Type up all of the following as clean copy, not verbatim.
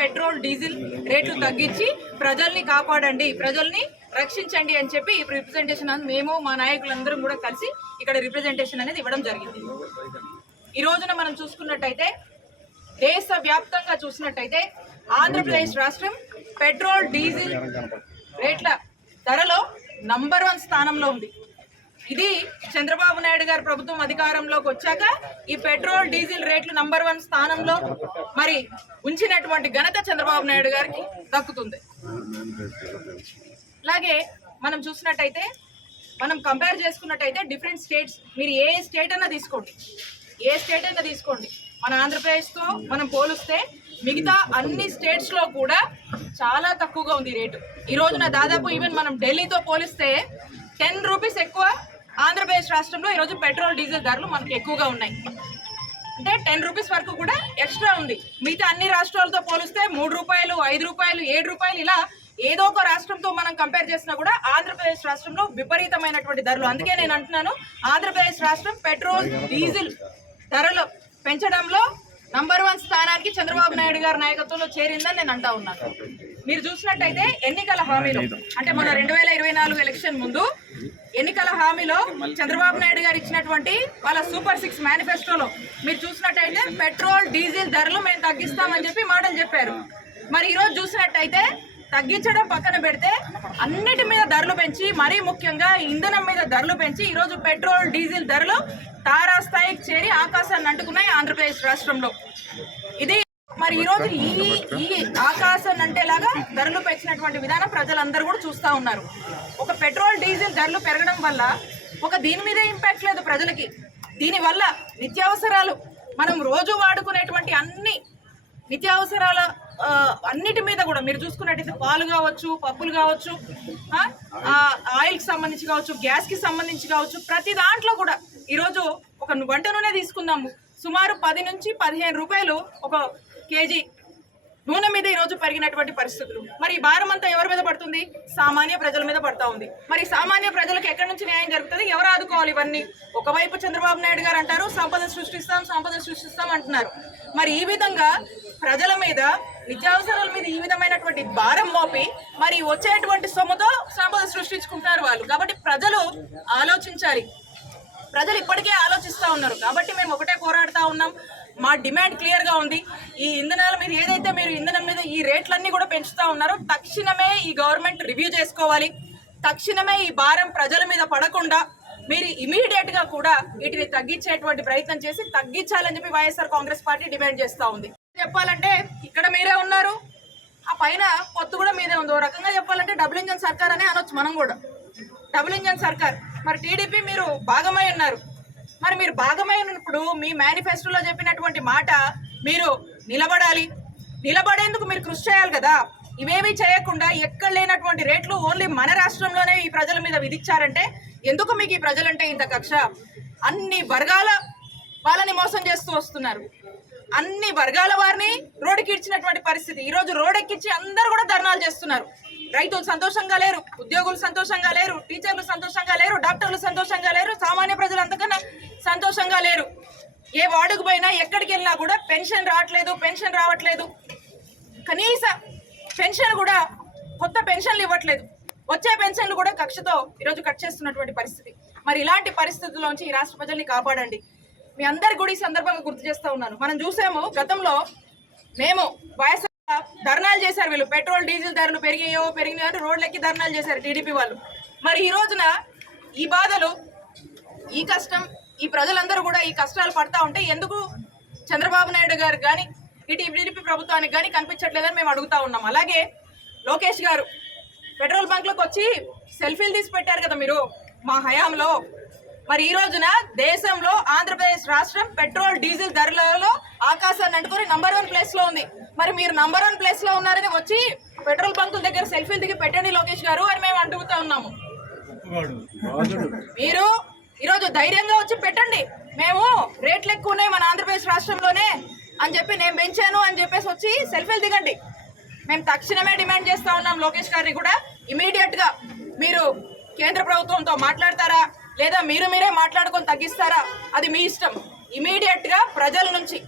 Petrol diesel రేట్లు తగ్గించి ప్రజల్ని కాపాడండి, ప్రజల్ని రక్షించండి అని చెప్పి ఈ రిప్రజెంటేషన్ మేము మా నాయకులందరం కూడా కలిసి ఇక్కడ రిప్రజెంటేషన్ అనేది ఇవ్వడం జరిగింది. ఈ రోజున మనం చూసుకున్నట్టయితే దేశవ్యాప్తంగా చూసినట్టయితే ఆంధ్రప్రదేశ్ రాష్ట్రం పెట్రోల్ డీజిల్ రేట్ల ధరలో నంబర్ 1 స్థానంలో ఉంది. ఇది చంద్రబాబు నాయుడు గారి ప్రభుత్వం అధికారంలోకి వచ్చాక ఈ పెట్రోల్ డీజిల్ రేట్లు నంబర్ 1 స్థానంలో మరి ఉంచినటువంటి ఘనత చంద్రబాబు నాయుడు గారికి దక్కుతుంది. అలాగే మనం చూసినట్టయితే మనం కంపేర్ చేసుకున్నట్టయితే డిఫరెంట్ స్టేట్స్, మీరు ఏ స్టేట్ అయినా తీసుకోండి, మన ఆంధ్రప్రదేశ్తో మనం పోలిస్తే మిగతా అన్ని స్టేట్స్లో కూడా చాలా తక్కువగా ఉంది రేటు. ఈ రోజున దాదాపు ఈవెన్ మనం ఢిల్లీతో పోలిస్తే 10 రూపీస్ ఎక్కువ ఆంధ్రప్రదేశ్ రాష్ట్రంలో ఈరోజు పెట్రోల్ డీజిల్ ధరలు మనకు ఎక్కువగా ఉన్నాయి. అంటే 10 రూపీస్ వరకు కూడా ఎక్స్ట్రా ఉంది. మిగతా అన్ని రాష్ట్రాలతో పోలిస్తే 3 రూపాయలు, 5 రూపాయలు, 7 రూపాయలు ఇలా ఏదో ఒక రాష్ట్రంతో మనం కంపేర్ చేసినా కూడా ఆంధ్రప్రదేశ్ రాష్ట్రంలో విపరీతమైనటువంటి ధరలు. అందుకే నేను అంటున్నాను, ఆంధ్రప్రదేశ్ రాష్ట్రం పెట్రోల్ డీజిల్ ధరలు పెంచడంలో నంబర్ 1 స్థానానికి చంద్రబాబు నాయుడు గారి నాయకత్వంలో చేరిందని నేను అంటా ఉన్నాను. మీరు చూసినట్టయితే ఎన్నికల హామీలో, అంటే మన 2024 ఎలక్షన్ ముందు ఎన్నికల హామీలో చంద్రబాబు నాయుడు గారు ఇచ్చినటువంటి వాళ్ళ సూపర్ 6 మేనిఫెస్టోలో మీరు చూసినట్టయితే పెట్రోల్ డీజిల్ ధరలు మేము తగ్గిస్తామని చెప్పి మాటలు చెప్పారు. మరి ఈరోజు చూసినట్టయితే తగ్గించడం పక్కన పెడితే అన్నిటి మీద ధరలు పెంచి, మరీ ముఖ్యంగా ఇంధనం మీద ధరలు పెంచి ఈరోజు పెట్రోల్ డీజిల్ ధరలు తారాస్థాయికి చేరి ఆకాశాన్ని అంటుకున్నాయి ఆంధ్రప్రదేశ్ రాష్ట్రంలో. ఇది మరి ఈరోజు ఈ ఆకాశాన్ని అంటేలాగా ధరలు పెంచినటువంటి విధానం ప్రజలందరూ కూడా చూస్తూ ఉన్నారు. ఒక పెట్రోల్ డీజిల్ ధరలు పెరగడం వల్ల దీని మీదే ఇంపాక్ట్ లేదు ప్రజలకి. దీనివల్ల నిత్యావసరాలు, మనం రోజు వాడుకునేటువంటి అన్ని నిత్యావసరాల అన్నిటి మీద కూడా మీరు చూసుకున్నట్టయితే పాలు కావచ్చు, పప్పులు కావచ్చు, ఆయిల్కి సంబంధించి కావచ్చు, గ్యాస్కి సంబంధించి కావచ్చు, ప్రతి దాంట్లో కూడా ఈరోజు ఒక వంట నూనె తీసుకుందాము, సుమారు 10 నుంచి 15 రూపాయలు ఒక కేజీ నూనె మీద ఈరోజు పెరిగినటువంటి పరిస్థితులు. మరి ఈ భారం అంతా ఎవరి మీద పడుతుంది? సామాన్య ప్రజల మీద పడతా ఉంది. మరి సామాన్య ప్రజలకు ఎక్కడి నుంచి న్యాయం జరుగుతుంది? ఎవరు ఆదుకోవాలి ఇవన్నీ? ఒకవైపు చంద్రబాబు నాయుడు గారు అంటారు సంపద సృష్టిస్తాం అంటున్నారు. మరి ఈ విధంగా ప్రజల మీద, నిత్యావసరాల మీద ఈ విధమైనటువంటి భారం మోపి మరి వచ్చేటువంటి సొమ్ముతో సంపద సృష్టించుకుంటున్నారు వాళ్ళు. కాబట్టి ప్రజలు ఆలోచించాలి. ప్రజలు ఇప్పటికే ఆలోచిస్తూ ఉన్నారు. కాబట్టి మేము ఒకటే పోరాడుతూ ఉన్నాం. మా డిమాండ్ క్లియర్గా ఉంది. ఈ ఇంధనాల మీద ఏదైతే మీరు ఇంధనం మీద ఈ రేట్లన్నీ కూడా పెంచుతూ ఉన్నారో తక్షణమే ఈ గవర్నమెంట్ రివ్యూ చేసుకోవాలి. తక్షణమే ఈ భారం ప్రజల మీద పడకుండా మీరు ఇమీడియట్గా కూడా వీటిని తగ్గించేటువంటి ప్రయత్నం చేసి తగ్గించాలని చెప్పి వైఎస్ఆర్ కాంగ్రెస్ పార్టీ డిమాండ్ చేస్తూ ఉంది. చెప్పాలంటే ఇక్కడ మీరే ఉన్నారు, ఆ పైన పొత్తు కూడా మీదే ఉంది. ఓ రకంగా చెప్పాలంటే డబుల్ ఇంజన్ సర్కార్ అనే అనొచ్చు మనం కూడా. డబుల్ ఇంజన్ సర్కార్. మరి టీడీపీ మీరు భాగమై ఉన్నారు. మరి మీరు భాగమై ఉన్నప్పుడు మీ మేనిఫెస్టోలో చెప్పినటువంటి మాట మీరు నిలబడాలి. నిలబడేందుకు మీరు కృషి చేయాలి కదా. ఇవేమీ చేయకుండా ఎక్కడ లేనటువంటి రేట్లు ఓన్లీ మన రాష్ట్రంలోనే ఈ ప్రజల మీద విధించారంటే ఎందుకు మీకు ఈ ప్రజలంటే ఇంత కక్ష? అన్ని వర్గాల వాళ్ళని మోసం చేస్తూ వస్తున్నారు. అన్ని వర్గాల వారిని రోడ్డుకి ఇచ్చినటువంటి పరిస్థితి. ఈరోజు రోడ్డెక్కించి అందరూ కూడా ధర్నాలు చేస్తున్నారు. రైతులు సంతోషంగా లేరు, ఉద్యోగులు సంతోషంగా లేరు, టీచర్లు సంతోషంగా లేరు, డాక్టర్లు సంతోషంగా లేరు, సామాన్య ప్రజలు అంతకన్నా సంతోషంగా లేరు. ఏ వార్డుకు పోయినా ఎక్కడికి వెళ్ళినా కూడా పెన్షన్ రావట్లేదు. కనీస పెన్షన్ కూడా కొత్త పెన్షన్లు ఇవ్వట్లేదు. వచ్చే పెన్షన్లు కూడా కక్షతో ఈరోజు కట్ చేస్తున్నటువంటి పరిస్థితి. మరి ఇలాంటి పరిస్థితుల్లోంచి ఈ రాష్ట్ర ప్రజల్ని కాపాడండి. మీ అందరికి కూడా ఈ సందర్భంగా గుర్తు చేస్తూ ఉన్నాను. మనం చూసాము గతంలో మేము వైఎస్ఆర్ ధర్నాలు చేశారు. వీళ్ళు పెట్రోల్ డీజిల్ ధరలు పెరిగాయో రోడ్లెక్కి ధర్నాలు చేశారు టీడీపీ వాళ్ళు. మరి ఈ రోజున ఈ బాధలు, ఈ కష్టం, ఈ ప్రజలందరూ కూడా ఈ కష్టాలు పడతా ఉంటే ఎందుకు చంద్రబాబు నాయుడు గారు కానీ ఇటు టీడీపీ ప్రభుత్వానికి కానీ కనిపించట్లేదని మేము అడుగుతా ఉన్నాం. అలాగే లోకేష్ గారు పెట్రోల్ బంక్లకు వచ్చి సెల్ఫీలు తీసి పెట్టారు కదా మీరు మా హయాంలో. మరి ఈ రోజున దేశంలో ఆంధ్రప్రదేశ్ రాష్ట్రం పెట్రోల్ డీజిల్ ధరలలో ఆకాశాన్ని అంటుకొని నంబర్ 1 ప్లేస్లో ఉంది. మరి మీరు నంబర్ 1 ప్లేస్లో ఉన్నారని వచ్చి పెట్రోల్ బంకుల దగ్గర సెల్ఫీలు దిగి పెట్టండి లోకేష్ గారు అని మేము అడుగుతా ఉన్నాము. మీరు ఈరోజు ధైర్యంగా వచ్చి పెట్టండి, మేము రేట్లు ఎక్కువ ఉన్నాయి మన ఆంధ్రప్రదేశ్ రాష్ట్రంలోనే అని చెప్పి నేను పెంచాను అని చెప్పేసి వచ్చి సెల్ఫీలు దిగండి. మేము తక్షణమే డిమాండ్ చేస్తూ ఉన్నాం లోకేష్ గారిని కూడా ఇమీడియట్గా మీరు కేంద్ర ప్రభుత్వంతో మాట్లాడతారా లేదా మీరే మాట్లాడుకొని తగ్గిస్తారా అది మీ ఇష్టం. ఇమీడియట్గా ప్రజల నుంచి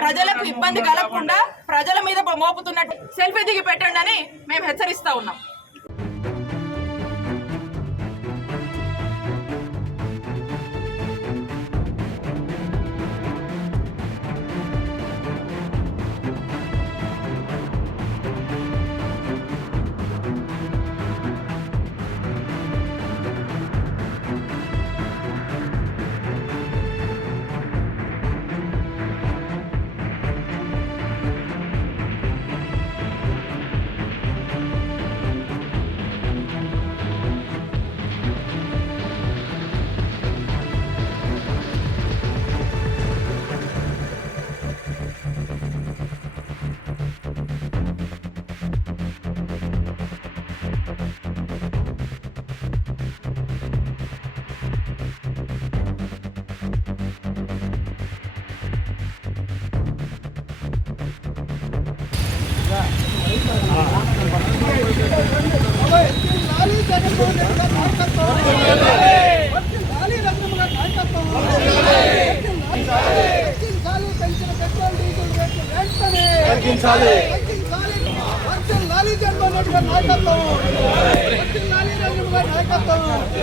ప్రజలకు ఇబ్బంది కలగకుండా ప్రజల మీద మోపుతున్నట్టు సెల్ఫీ దిగి పెట్టండి అని మేము హెచ్చరిస్తా ఉన్నాం. నాయకత్వం